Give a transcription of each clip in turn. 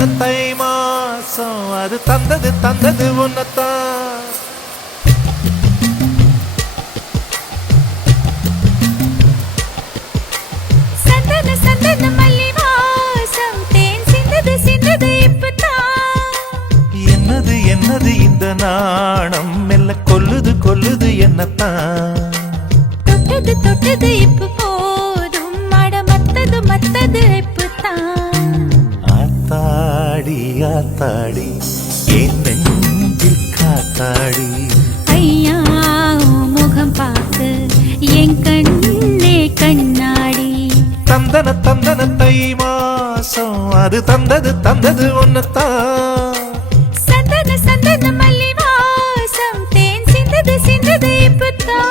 தந்தன தை மாசம் அது தந்தது உன்னத்தான். சந்தன மல்லி வாசம் தேன் சிந்தது இப்பதான். என்னது இந்த நாணம் மெல்ல கொல்லுது என்னத்தான். தொட்டது இப்ப போதும் மட மத்தது இப்பதான். ஆத்தாடி என் நெஞ்சில் காத்தாடி. ஐயா முகம் பார்த்து என் கண்ணே கண்ணாடி. தந்தன தை மாசம் அது தந்தது உன்னத்தான். சந்தன மல்லி வாசம் தேன் சிந்தது இப்பதான்.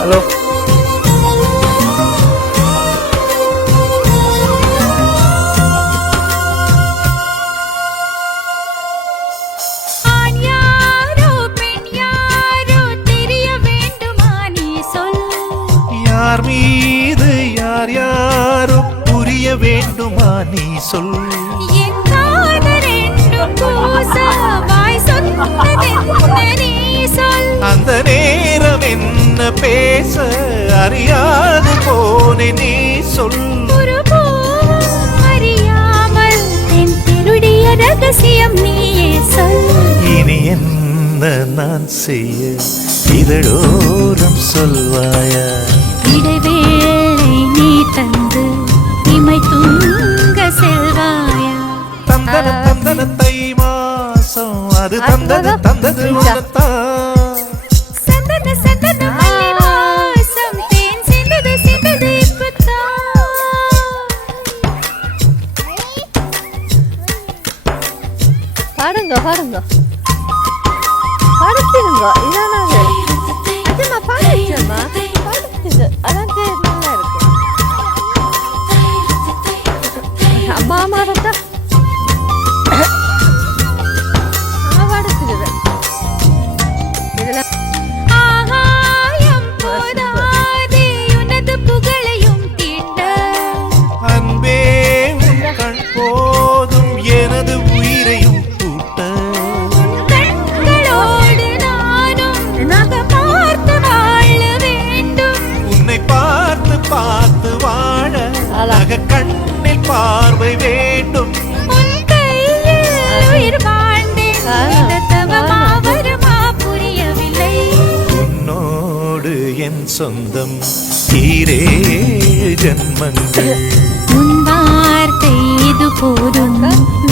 ஹலோ, ஆண் யாரோ பெண் யாரோ தெரிய வேண்டுமா நீ சொல். யார் மீது யாரோ புரிய வேண்டுமா நீ சொல். என் காதல் என்றும் பூச வாய் சொன்னதென்ன நீ சொல். அந்த நேரம் என்ன பேச அறியாது போனே நீ சொல். ஒரு பூவும் அறியாமல் என் திருடிய ரகசியம் நீயே சொல். இனி என்ன நான் செய்ய இதழோரம் சொல்வாயா. இடைவேளை நீ தந்து இமை தூங்க செல்வாயா. தந்தன தை மாசம் அது தந்தது உன்னத்தான். சந்தன மல்லி வாசம் தேன் சிந்தது இப்பதான். பாடுங்க படுத்திருங்க. இதானாங்க அதுமா பாடுச்சம்மா படுத்துது. அதான் பேர் நல்லா இருக்கு. அம்மா மாறத்தா படுத்துக்குது. இதுல ஆகாயம் போதாதே உனது புகழையும் தீட்ட. அன்பே உன் கண் போதும் எனது உயிரையும் கூட்ட. கண்களோடு நானும் பார்த்து வாழ வேண்டும். உன்னை பார்த்து வாழ அழக கண்ணில் பார்வை வேண்டும். உன் கையில் உயிர் வாழ்ந்தேன். இந்த தவமா வருமா புரியவில்லை. உன்னோடு என் சொந்தம் ஈரே ஜன்மங்கள். உன் வார்த்தை இது போதும்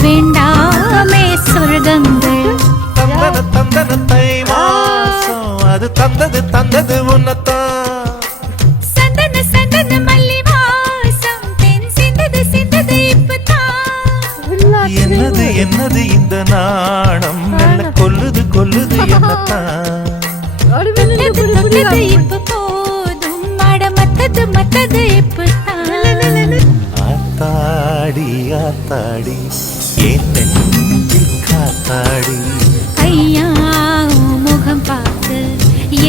வேண்டாமே சொர்க்கங்கள். தந்தன தை மாசம் அது தந்தது உன்னத்தான். சந்தன மல்லி வாசம் தென் சிந்தது இப்பதான். என்னது இந்த நாணம் மெல்ல கொல்லுது என்னத்தான். தொட்டது இப்ப போதும் மட மத்தது இப்பதான். ஆத்தாடி என் நெஞ்சில் காத்தாடி. ஐயா முகம் பார்த்து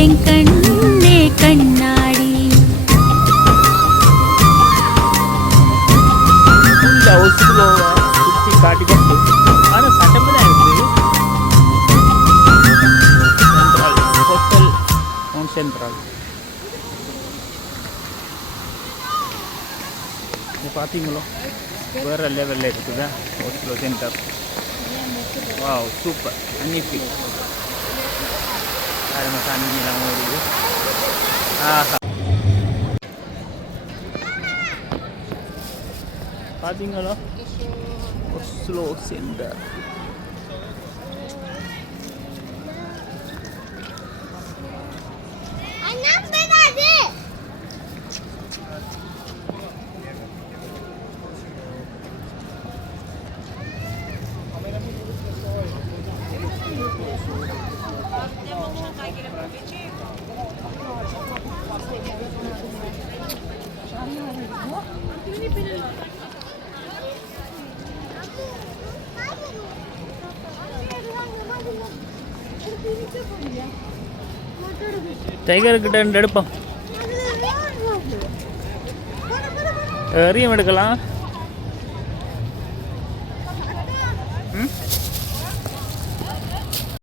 என் கண்ணே கண்ணாடி. காட்டிக்கொண்டு ஆனால் சட்டமே தான் இருக்குது. சென்ட்ரல் ஹோட்டல் ஆன் சென்ட்ரல் இது பார்த்தீங்களோ வேறு லெவலில் இருக்குதா ஹோட்டல் சென்டர். வாவ் சூப்பர் அன்னிப்பி பாருங்க தண்ணியெல்லாம் ஓடுது. ஆஹா பார்த்தீங்களோ Oslo Center. டைகர் கிட்ட ரெண்டு எடுப்போம். எரியும் எடுக்கலாம். ம்